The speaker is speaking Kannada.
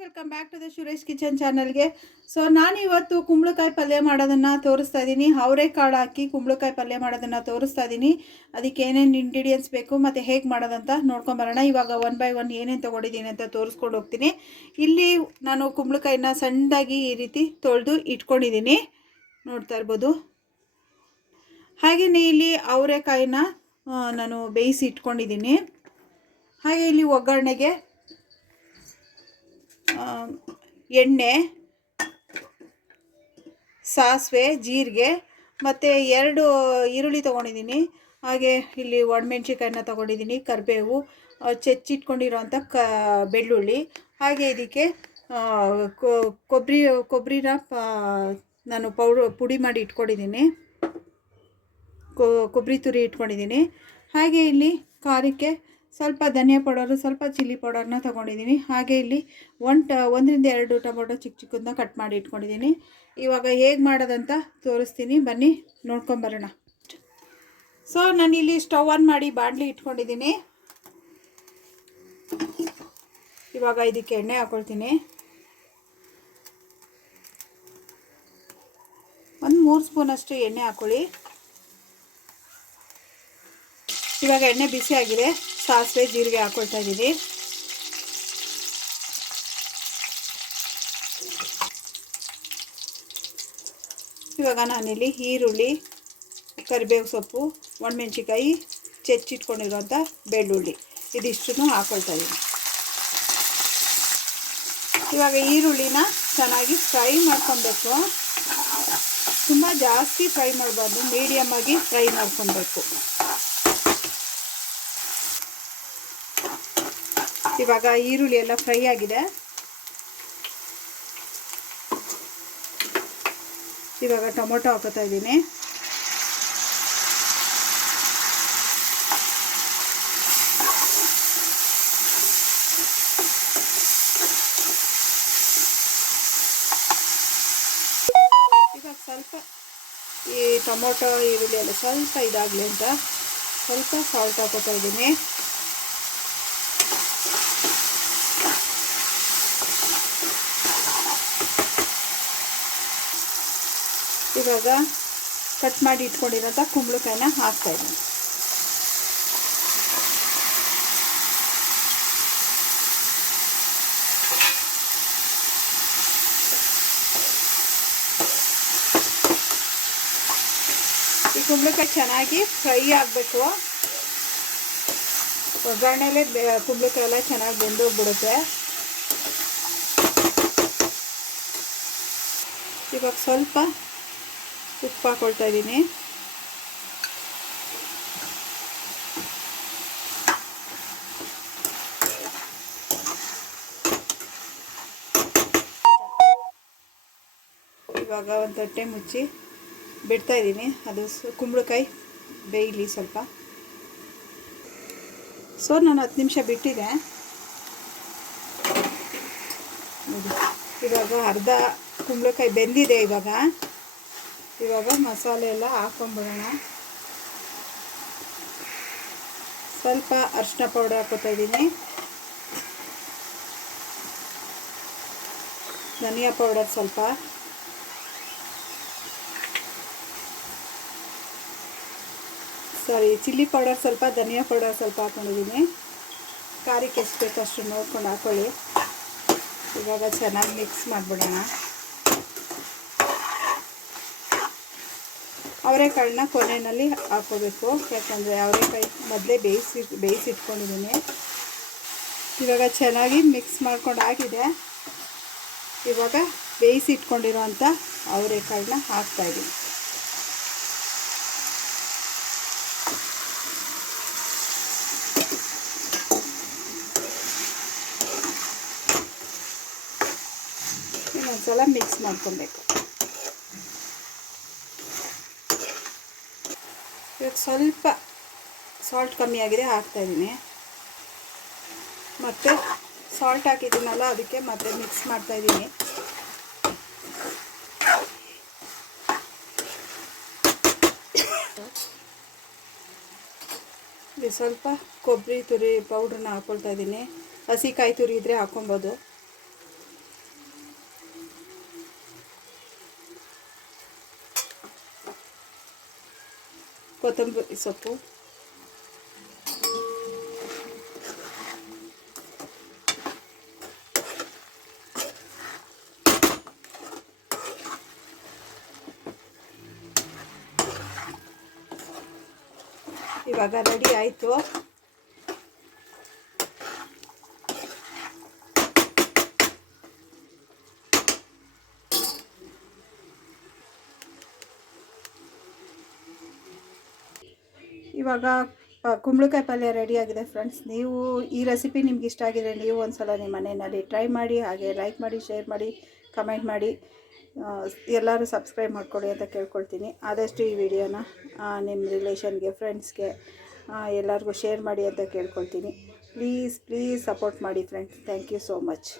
Welcome back to the Suresh kitchen ಚಾನಲ್ಗೆ ಸೊ ನಾನು ಇವತ್ತು ಕುಂಬಳಕಾಯಿ ಪಲ್ಯ ಮಾಡೋದನ್ನು ತೋರಿಸ್ತಾ ಇದ್ದೀನಿ ಅವರೆಕಾಳು ಹಾಕಿ ಕುಂಬಳಕಾಯಿ ಪಲ್ಯ ಮಾಡೋದನ್ನು ತೋರಿಸ್ತಾ ಇದ್ದೀನಿ ಅದಕ್ಕೆ ಏನೇನು ಇಂಗ್ರೀಡಿಯೆಂಟ್ಸ್ ಬೇಕು, ಮತ್ತು ಹೇಗೆ ಮಾಡೋದಂತ ನೋಡ್ಕೊಂಬರೋಣ ಇವಾಗ ಒನ್ ಬೈ ಒನ್ ಏನೇನು ತೊಗೊಂಡಿದ್ದೀನಿ ಅಂತ ತೋರಿಸ್ಕೊಂಡು ಹೋಗ್ತೀನಿ. ಇಲ್ಲಿ ನಾನು ಕುಂಬಳಕಾಯಿನ ಸಣ್ಣದಾಗಿ ಈ ರೀತಿ ತೊಳೆದು ಇಟ್ಕೊಂಡಿದ್ದೀನಿ. ನೋಡ್ತಾ ಇರ್ಬೋದು. ಹಾಗೆಯೇ ಇಲ್ಲಿ ಅವರೆಕಾಯಿನ ನಾನು ಬೇಯಿಸಿ ಇಟ್ಕೊಂಡಿದ್ದೀನಿ. ಹಾಗೆ ಇಲ್ಲಿ ಒಗ್ಗರಣೆಗೆ ಎಣ್ಣೆ, ಸಾಸಿವೆ, ಜೀರಿಗೆ, ಮತ್ತು ಎರಡು ಈರುಳ್ಳಿ ತೊಗೊಂಡಿದ್ದೀನಿ. ಹಾಗೆ ಇಲ್ಲಿ ಒಣಮೆಣ್ಸಿಕಾಯನ್ನ ತೊಗೊಂಡಿದ್ದೀನಿ, ಕರಿಬೇವು ಚೆಚ್ಚಿಟ್ಕೊಂಡಿರೋಂಥ ಕ, ಬೆಳ್ಳುಳ್ಳಿ. ಹಾಗೆ ಇದಕ್ಕೆ ಕೊಬ್ಬರಿ, ಕೊಬ್ಬರಿನ ಪ- ನಾನು ಪೌಡ್ ಪುಡಿ ಮಾಡಿ ಇಟ್ಕೊಂಡಿದ್ದೀನಿ. ಕೊಬ್ಬರಿ ತುರಿ ಇಟ್ಕೊಂಡಿದ್ದೀನಿ. ಹಾಗೆ ಇಲ್ಲಿ ಖಾರಕ್ಕೆ ಸ್ವಲ್ಪ ಧನಿಯಾ ಪೌಡರು, ಸ್ವಲ್ಪ ಚಿಲ್ಲಿ ಪೌಡರ್ನ ತೊಗೊಂಡಿದ್ದೀನಿ ಹಾಗೆ ಇಲ್ಲಿ ಒನ್ ಟ, ಒಂದರಿಂದ ಎರಡು ಟೊಮೊಟೊ ಚಿಕ್ಕ ಚಿಕ್ಕದನ್ನ ಕಟ್ ಮಾಡಿ ಇಟ್ಕೊಂಡಿದ್ದೀನಿ ಇವಾಗ ಹೇಗೆ ಮಾಡೋದಂತ ತೋರಿಸ್ತೀನಿ. ಬನ್ನಿ ನೋಡ್ಕೊಂಬರೋಣ ಸೊ ನಾನಿಲ್ಲಿ ಸ್ಟವ್ ಆನ್ ಮಾಡಿ ಬಾಣಲಿ ಇಟ್ಕೊಂಡಿದ್ದೀನಿ ಇವಾಗ ಇದಕ್ಕೆ ಎಣ್ಣೆ ಹಾಕೊಳ್ತೀನಿ. ಒಂದು ಮೂರು ಸ್ಪೂನಷ್ಟು ಎಣ್ಣೆ ಹಾಕ್ಕೊಳ್ಳಿ ಇವಾಗ ಎಣ್ಣೆ ಬಿಸಿ ಆಗಿದೆ. ಸಾಸಿವೆ, ಜೀರಿಗೆ ಹಾಕೊಳ್ತಾ ಇದ್ದೀನಿ ಇವಾಗ ನಾನಿಲ್ಲಿ ಈರುಳ್ಳಿ, ಕರಿಬೇವು ಸೊಪ್ಪು ಒಣಮೆಣ್ಸಿಕಾಯಿ ಚೆಚ್ಚಿಟ್ಕೊಂಡಿರುವಂಥ ಬೆಳ್ಳುಳ್ಳಿ. ಇದಿಷ್ಟನ್ನು ಹಾಕೊಳ್ತಾ ಇದ್ದೀನಿ ಇವಾಗ ಈರುಳ್ಳಿನ ಚೆನ್ನಾಗಿ ಫ್ರೈ ಮಾಡ್ಕೊಬೇಕು ತುಂಬ ಜಾಸ್ತಿ ಫ್ರೈ ಮಾಡಬಾರ್ದು ಮೀಡಿಯಮ್ಮಾಗಿ ಫ್ರೈ ಮಾಡ್ಕೊಬೇಕು ಇವಾಗ ಈರುಳ್ಳಿ ಎಲ್ಲ ಫ್ರೈ ಆಗಿದೆ. ಇವಾಗ ಟೊಮೊಟೊ ಹಾಕೋತಾ ಇದ್ದೀನಿ. ಇವಾಗ ಸ್ವಲ್ಪ ಈ ಟೊಮೊಟೊ, ಈರುಳ್ಳಿ ಎಲ್ಲ ಸ್ವಲ್ಪ ಇದಾಗಲಿ ಅಂತ ಸ್ವಲ್ಪ ಸಾಲ್ಟ್ ಹಾಕೋತಾ ಇದ್ದೀನಿ. ಇವಾಗ ಕಟ್ ಮಾಡಿ ಇಟ್ಕೊಂಡಿರೋಂಥ ಕುಂಬಳಕಾಯಿನ ಹಾಕ್ತಾ ಇದ್ದೀನಿ. ಈ ಕುಂಬಳಕಾಯಿ ಚೆನ್ನಾಗಿ ಫ್ರೈ ಆಗಬೇಕು. ಒಗ್ಗರಣೆಲೆ ಬೆ- ಕುಂಬಳಕಾಯಿ ಎಲ್ಲ ಚೆನ್ನಾಗಿ ಬೆಂದೋಗ್ಬಿಡುತ್ತೆ. ಇವಾಗ ಸ್ವಲ್ಪ ಉಪ್ಪು ಹಾಕೊಳ್ತಾ ಇದ್ದೀನಿ. ಇವಾಗ ಒಂದು ತಟ್ಟೆ ಮುಚ್ಚಿ ಬಿಡ್ತಾ ಇದ್ದೀನಿ. ಅದು ಕುಂಬಳಕಾಯಿ ಬೇಯಲಿ ಸ್ವಲ್ಪ. ಸೊ, ನಾನು ಹತ್ತು ನಿಮಿಷ ಬಿಟ್ಟಿದೆ. ಇವಾಗ ಅರ್ಧ ಕುಂಬಳಕಾಯಿ ಬೆಂದಿದೆ ಇವಾಗ. ಇವಾಗ ಮಸಾಲೆ ಎಲ್ಲ ಹಾಕೊಂಡ್ಬಿಡೋಣ ಸ್ವಲ್ಪ ಅರಿಶಿನ ಪೌಡರ್ ಹಾಕೋತಾ ಇದ್ದೀನಿ. ಧನಿಯಾ ಪೌಡರ್ ಸ್ವಲ್ಪ. ಸಾರಿ, ಚಿಲ್ಲಿ ಪೌಡರ್ ಸ್ವಲ್ಪ, ಧನಿಯಾ ಪೌಡರ್ ಸ್ವಲ್ಪ ಹಾಕೊಂಡಿದ್ದೀನಿ. ಖಾರಕ್ಕೆ ಎಷ್ಟು ಬೇಕು ಅಷ್ಟು ನೋಡ್ಕೊಂಡು ಹಾಕೊಳ್ಳಿ. ಇವಾಗ ಚೆನ್ನಾಗಿ ಮಿಕ್ಸ್ ಮಾಡಿಬಿಡೋಣ. ಅವರೆಕಾಳನ್ನ ಕೊನೆಯಲ್ಲಿ ಹಾಕೋಬೇಕು ಯಾಕಂದರೆ ಅವರೆಕಾಯಿ ಮೊದಲೇ ಬೇಯಿಸಿ, ಬೇಯಿಸಿಟ್ಕೊಂಡಿದ್ದೀನಿ. ಇವಾಗ ಚೆನ್ನಾಗಿ ಮಿಕ್ಸ್ ಮಾಡ್ಕೊಂಡು ಆಗಿದೆ ಇವಾಗ ಬೇಯಿಸಿಟ್ಕೊಂಡಿರೋಂಥ ಅವರೆಕಾಳನ್ನ ಹಾಕ್ತಾಯಿದ್ದೀನಿ ಇನ್ನೊಂದ್ಸಲ ಮಿಕ್ಸ್ ಮಾಡ್ಕೊಬೇಕು. ಇವಾಗ ಸ್ವಲ್ಪ ಸಾಲ್ಟ್ ಕಮ್ಮಿ ಆಗಿದೆ, ಹಾಕ್ತಾ ಇದ್ದೀನಿ. ಮತ್ತು ಸಾಲ್ಟ್ ಹಾಕಿದ್ದೀನಲ್ಲ, ಅದಕ್ಕೆ ಮತ್ತೆ ಮಿಕ್ಸ್ ಮಾಡ್ತಾ ಇದ್ದೀನಿ. ಇದು ಸ್ವಲ್ಪ ಕೊಬ್ಬರಿ ತುರಿ ಪೌಡ್ರನ್ನ ಹಾಕ್ಕೊಳ್ತಾ ಇದ್ದೀನಿ. ಹಸಿ ಕಾಯಿ ತುರಿ ಇದ್ದರೆ ಹಾಕೊಬೋದು. ಕೊತ್ತಂಬರಿ ಸೊಪ್ಪು ಇವಾಗ ರೆಡಿ ಆಯಿತು ಇವಾಗ ಕುಂಬಳಕಾಯಿ ಪಲ್ಯ ರೆಡಿಯಾಗಿದೆ ಫ್ರೆಂಡ್ಸ್ ನೀವು ಈ ರೆಸಿಪಿ ನಿಮ್ಗೆ ಇಷ್ಟ ಆಗಿದೆ, ನೀವು ಒಂದ್ಸಲ ನಿಮ್ಮ ಮನೆಯಲ್ಲಿ ಟ್ರೈ ಮಾಡಿ, ಹಾಗೆ ಲೈಕ್ ಮಾಡಿ ಶೇರ್ ಮಾಡಿ ಕಮೆಂಟ್ ಮಾಡಿ. ಎಲ್ಲರೂ ಸಬ್ಸ್ಕ್ರೈಬ್ ಮಾಡ್ಕೊಳ್ಳಿ ಅಂತ ಕೇಳ್ಕೊಳ್ತೀನಿ. ಆದಷ್ಟು ಈ ವಿಡಿಯೋನ ನಿಮ್ಮ ರಿಲೇಷನ್ಗೆ ಫ್ರೆಂಡ್ಸ್ಗೆ ಎಲ್ಲರಿಗೂ ಶೇರ್ ಮಾಡಿ ಅಂತ ಕೇಳ್ಕೊಳ್ತೀನಿ. ಪ್ಲೀಸ್ ಪ್ಲೀಸ್ ಸಪೋರ್ಟ್ ಮಾಡಿ friends thank you so much